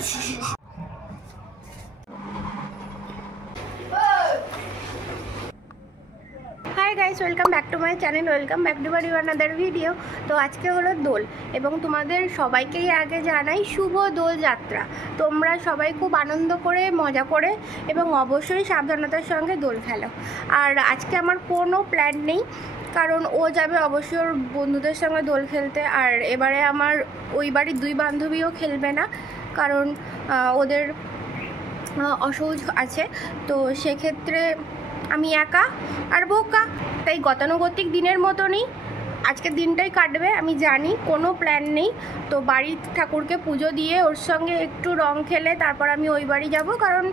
Hi guys, welcome back to my channel, welcome back to my another video. তো আজকে হলো দোল এবং তোমাদের সবাইকেই আগে জানাই শুভ দোল যাত্রা। তোমরা সবাই খুব আনন্দ করে, মজা করে এবং অবশ্যই সাবধানতার সঙ্গে দোল খেলো। আর আজকে আমার কোনো প্ল্যান নেই, কারণ ও যাবে অবশ্যই ওর বন্ধুদের সঙ্গে দোল খেলতে। আর এবারে আমার ওই বাড়ির দুই বান্ধবীও খেলবে না, কারণ ওদের অসৌচ আছে। তো সেক্ষেত্রে আমি একা আর বোকা, তাই গতানুগতিক দিনের মতনই আজকের দিনটাই কাটবে। আমি জানি কোনো প্ল্যান নেই। তো বাড়ির ঠাকুরকে পুজো দিয়ে ওর সঙ্গে একটু রং খেলে তারপর আমি ওই বাড়ি যাব, কারণ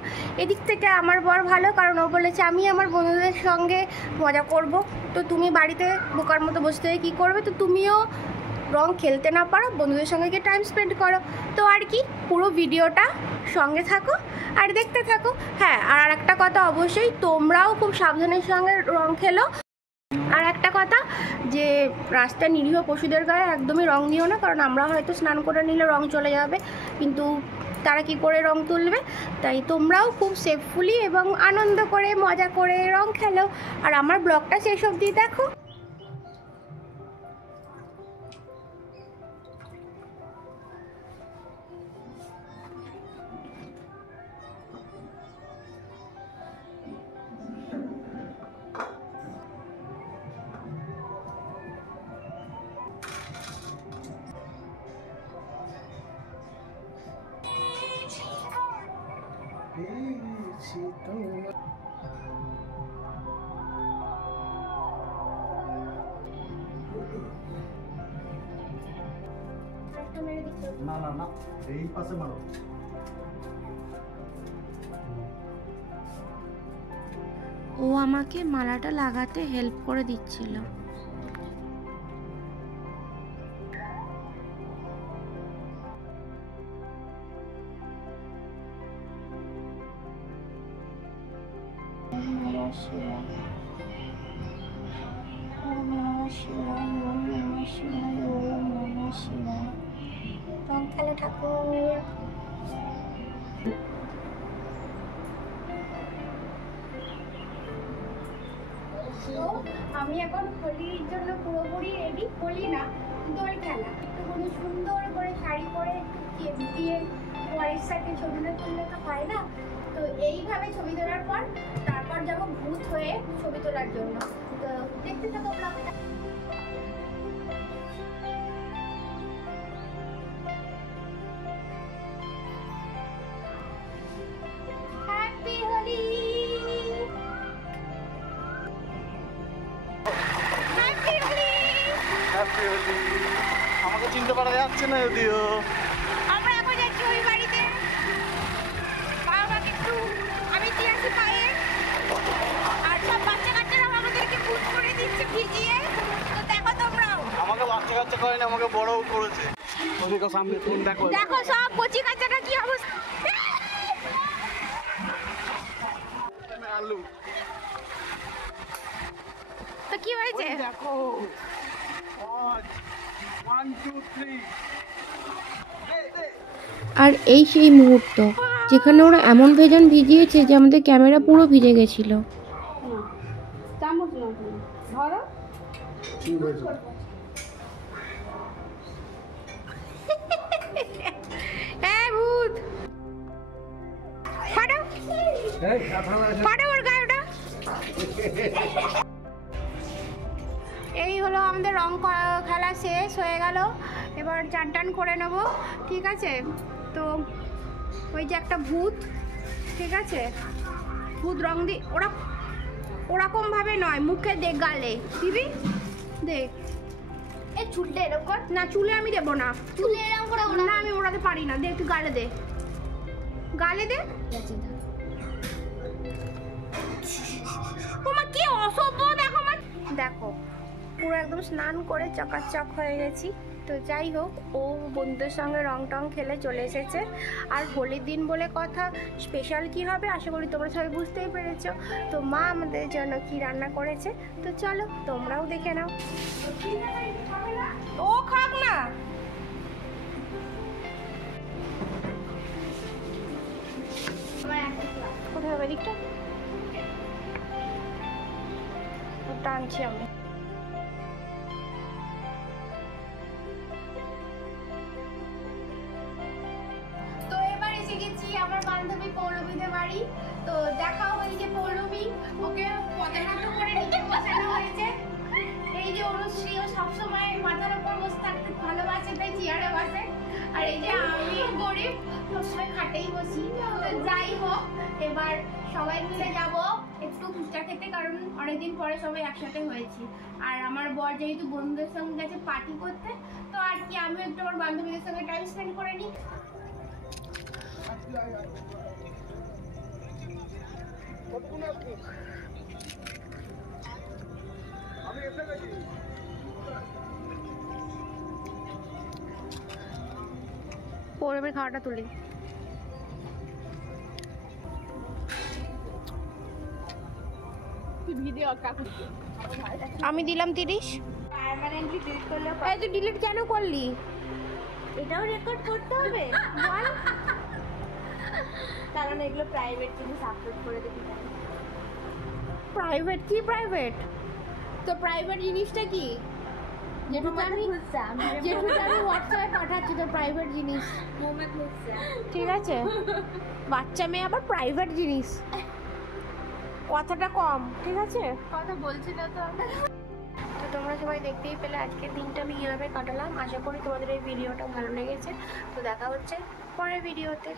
এদিক থেকে আমার বর ভালো, কারণ ও বলেছে আমি আমার বন্ধুদের সঙ্গে মজা করব। তো তুমি বাড়িতে বোকার মতো বসে থেকে কী করবে? তো তুমিও রং খেলতে না পারো, বন্ধুদের সঙ্গে গিয়ে টাইম স্পেন্ড করো। তো আর কি, পুরো ভিডিওটা সঙ্গে থাকো আর দেখতে থাকো। হ্যাঁ, আর একটা কথা, অবশ্যই তোমরাও খুব সাবধানের সঙ্গে রং খেলো। আর একটা কথা, যে রাস্তায় নিরীহ পশুদের গায়ে একদমই রং দিও না, কারণ আমরা হয়তো স্নান করে নিলে রং চলে যাবে, কিন্তু তারা কি করে রং তুলবে? তাই তোমরাও খুব সেফফুলি এবং আনন্দ করে, মজা করে রং খেলো। আর আমার ব্লগটা শেষ অবধি দেখো। না না না, এই পাশে মারো। ও আমাকে মালাটা লাগাতে হেল্প করে দিচ্ছিল। রং খেলা ঠাকুর। আমি এখন হোলির জন্য পুরোপুরি রেডি। হোলি না, দোল খেলা। একটুখানি সুন্দর করে শাড়ি পরে একটু কেক দিয়ে বরের সাথে ছবিটা তুললে তো হয় না। তো এইভাবে ছবি তোলার পর তারপর যাবো ভূত হয়ে ছবি তোলার জন্য। তো দেখতে থাকো ব্লগটা। Happy Holi, happy Holi, happy Holi. আমাকে চিনতে পারা যাচ্ছে না যদিও। আমরা এখন যাচ্ছি ওই বাড়িতে। বাবাকে একটু আমি দিয়ে আসি পায়ে। আর সব বাচ্চা কাচ্চারা আমাদেরকে ফুট করে দিচ্ছে ভিজিয়ে। তো দেখো তোমরাও। আমাকে বাচ্চা কাচ্চা করেনি, আমাকে বড়ও করেছে। ওদিকে সামনে তুমি দেখো। দেখো সব কচি কাচ্চাটা কি অবস্থা। আলু তো কি হয়েছে দেখো। 1 2 3। আর এই সেই মুহূর্ত যেখানে ওরা এমন ভেজান ভিজিয়েছে যে আমাদের ক্যামেরা পুরো ভিজে গেছিল। চামচ না ধরো। হ্যাঁ ভূত ফাটাও, ফাটাও ওর গায়ে ওটা। এই হলো আমাদের রং খেলা শেষ হয়ে গেল। এবার চান টান করে নেব, ঠিক আছে? তো ওই যে একটা ভূত, ঠিক আছে, ভূত রং দি ওরকমভাবে নয়, মুখে দেখ, গালে দিবি, দেখ। এই চুলটা এরকম না, চুলে আমি দেবো না, চুলে এরকম করে না আমি ওড়াতে পারি না। দে, তুই গালে দে, গালে দে। তোমার কি অসভ্য! দেখো আমার, দেখো পুরো একদম স্নান করে চকাচক হয়ে গেছি। তো যাই হোক, ও বন্ধুদের সঙ্গে রং টং খেলে চলে এসেছে। আর হোলির দিন বলে কথা, স্পেশাল কি হবে আশা করি তোমরা সবাই বুঝতেই পেরেছো। তো মা আমাদের জন্য কি রান্না করেছে, তো চলো তোমরাও দেখে নাও। ও খাক না, ওই দিকটা টানছি আমি। তো এবার এসে গেছি আমার বান্ধবী পৌলমীদের বাড়ি। তো দেখা হয়েছে পৌলমী, ওকে পদের মতো করে নিচে বসানো হয়েছে। এই যে অনুশ্রী, ও সবসময় মাথার উপর বসে থাকতে ভালোবাসে, তাই চেয়ারে বসে। আর এই যে আমি গরিব, সবসময় খাটেই বসি। তো যাই হোক, এবার সবাই মিলে যাব একটু ফুচকা খেতে, কারণ অনেকদিন পরে সবাই একসাথে হয়েছি। আর আমার বর যেহেতু বন্ধুদের সঙ্গে গেছে পার্টি করতে, তো আর কি আমিও একটু আমার বান্ধবীদের সঙ্গে টাইম স্পেন্ড করে নিই। আমি এসে গেছি। পৌলমীর খাওয়াটা তুলি। আমি দিলাম 30। পার্মানেন্টলি ডিলিট করলে এই তুই ডিলিট কেন করলি? এটাও রেকর্ড করতে হবে বল। কারণ এগুলো প্রাইভেট জিনিস আপলোড করে দেখি। প্রাইভেট কি প্রাইভেট? তো প্রাইভেট জিনিসটা কি? যেটুকু আমি হোয়াটসঅ্যাপে পাঠাচ্ছি তোর প্রাইভেট জিনিস, ঠিক আছে? বাচ্চা মেয়ে আবার প্রাইভেট জিনিস, কথাটা কম, ঠিক আছে? কথা বলছি না তো। তো তোমরা সবাই দেখতেই পেলে আজকের দিনটা আমি কীভাবে কাটালাম। আশা করি তোমাদের এই ভিডিওটা ভালো লেগেছে। তো দেখা হচ্ছে পরের ভিডিওতে।